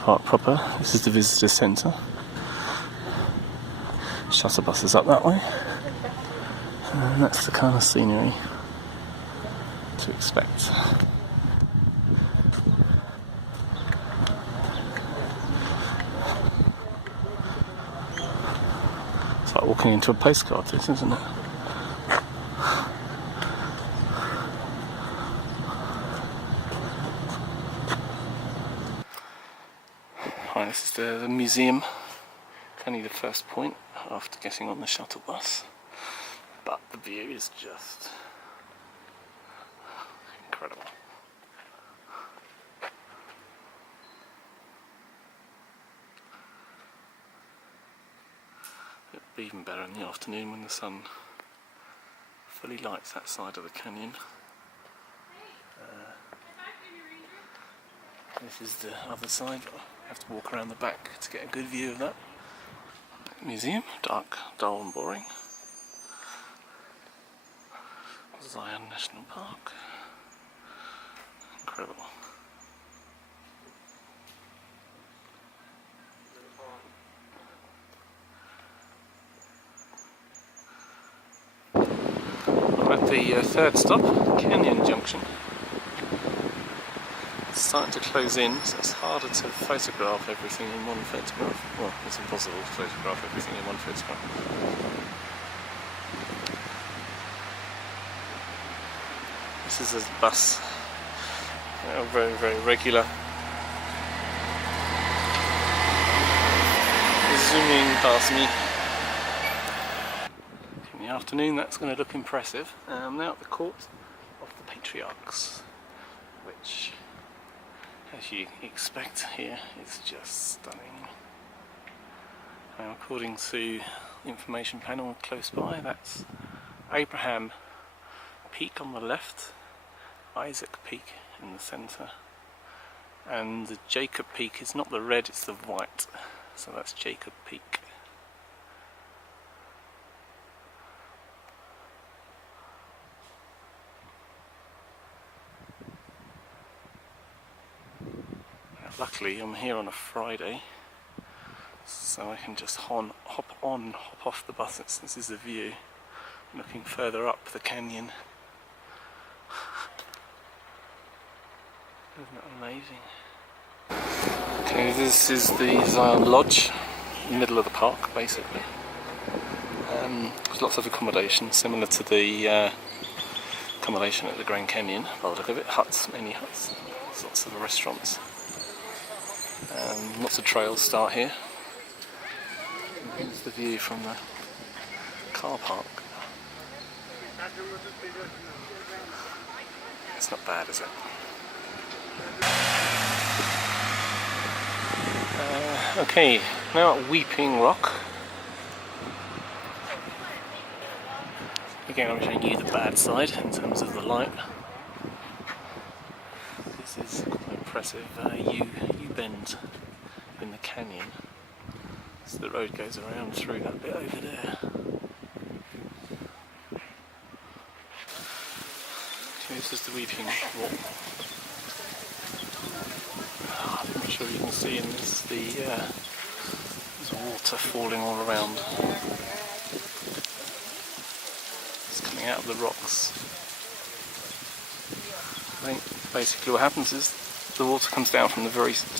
park proper. This is the visitor centre. Shuttle bus is up that way. And that's the kind of scenery to expect. It's like walking into a postcard, this, isn't it? Right, this is the museum. Only the first point after getting on the shuttle bus, but the view is just incredible. It'll be even better in the afternoon when the sun fully lights that side of the canyon. This is the other side. I have to walk around the back to get a good view of that. Museum, dark, dull and boring. Zion National Park. Incredible. We're at the third stop, Canyon Junction. It's starting to close in, so it's harder to photograph everything in one photograph. Well, it's impossible to photograph everything in one photograph. This is a bus, very, very regular. Zooming past me. In the afternoon, that's going to look impressive. Now at the court of the Patriarchs, which, as you expect here, is just stunning. Now, according to the information panel close by, that's Abraham Peak on the left, Isaac Peak in the centre, and the Jacob Peak is not the red, it's the white, so that's Jacob Peak. Now, luckily I'm here on a Friday, so I can just hop off the bus. This is the view, looking further up the canyon. Isn't that amazing? Okay, this is the Zion Lodge, in the middle of the park basically. There's lots of accommodation, similar to the accommodation at the Grand Canyon, by the look of it. Huts, many huts, lots of restaurants. Lots of trails start here. And here's the view from the car park. It's not bad, is it? Okay, now at Weeping Rock. Again, I'm showing you the bad side in terms of the light. This is quite an impressive U-bend in the canyon. So the road goes around through that bit over there. Okay, this is the Weeping Rock. I'm not sure you can see in this, there's water falling all around. It's coming out of the rocks. I think basically what happens is the water comes down from the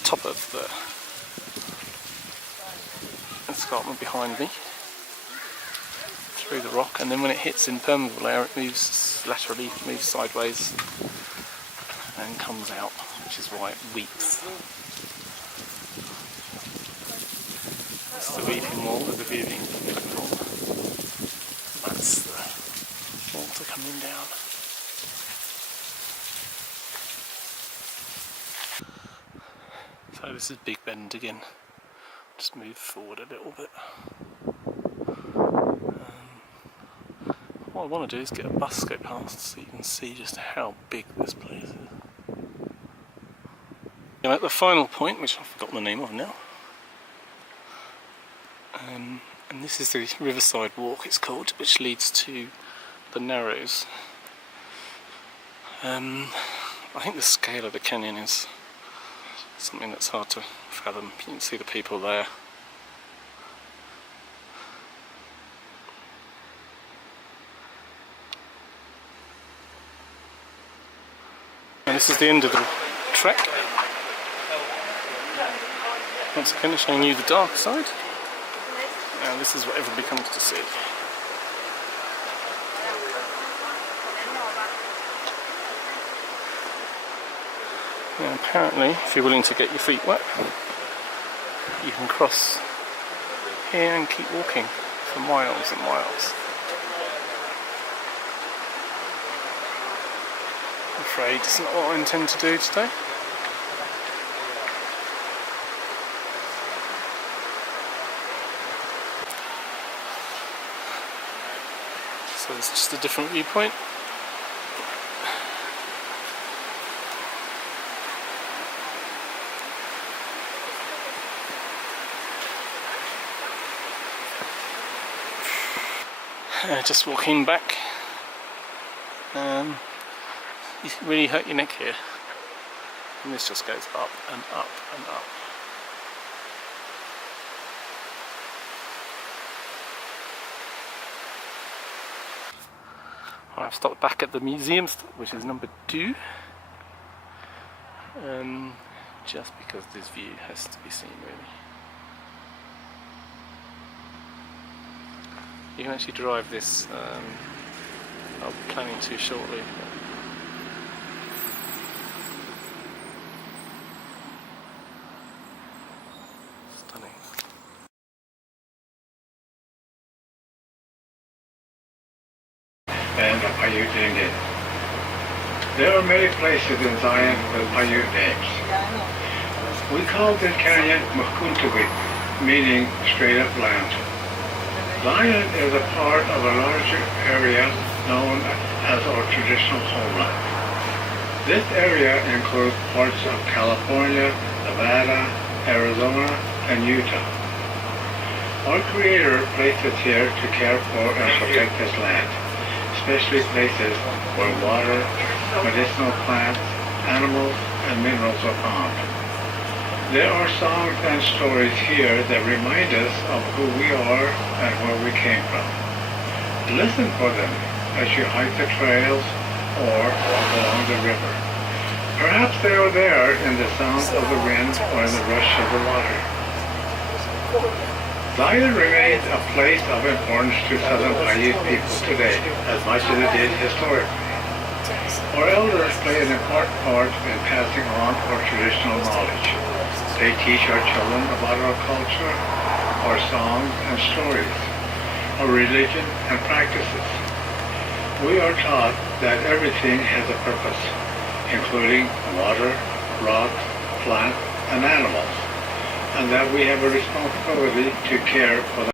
top of the escarpment behind me, through the rock, and then when it hits impermeable air it moves laterally, moves sideways and comes out, which is why it weeps. That's the weeping wall with the view being beautiful. That's the water coming down. So this is Big Bend again. Just move forward a little bit. What I want to do is get a bus go past so you can see just how big this place is. And at the final point, which I've forgotten the name of now, and this is the Riverside Walk, it's called, which leads to the Narrows. I think the scale of the canyon is something that's hard to fathom. You can see the people there. And this is the end of the trek. Once again, showing you the dark side. And this is what everybody comes to see. Now, apparently, if you're willing to get your feet wet, you can cross here and keep walking for miles and miles. I'm afraid it's not what I intend to do today. So it's just a different viewpoint. Just walking back, you really hurt your neck here, and this just goes up and up and up. I've stopped back at the museum, which is number 2, just because this view has to be seen really. You can actually drive this, I'm planning to shortly. Stunning. And Paiute Indian. There are many places in Zion with Paiute names. We call this canyon Mukuntuwit, meaning straight up land. Zion is a part of a larger area known as our traditional homeland. This area includes parts of California, Nevada, Arizona, and Utah. Our Creator placed us here to care for and protect this land, especially places where water, medicinal plants, animals, and minerals are found. There are songs and stories here that remind us of who we are and where we came from. Listen for them as you hike the trails or walk along the river. Perhaps they are there in the sound of the wind or in the rush of the water. Zion remains a place of importance to Southern Paiute people today, as much as it did historically. Our elders play an important part in passing on our traditional knowledge. They teach our children about our culture, our songs and stories, our religion and practices. We are taught that everything has a purpose, including water, rocks, plants, and animals, and that we have a responsibility to care for them.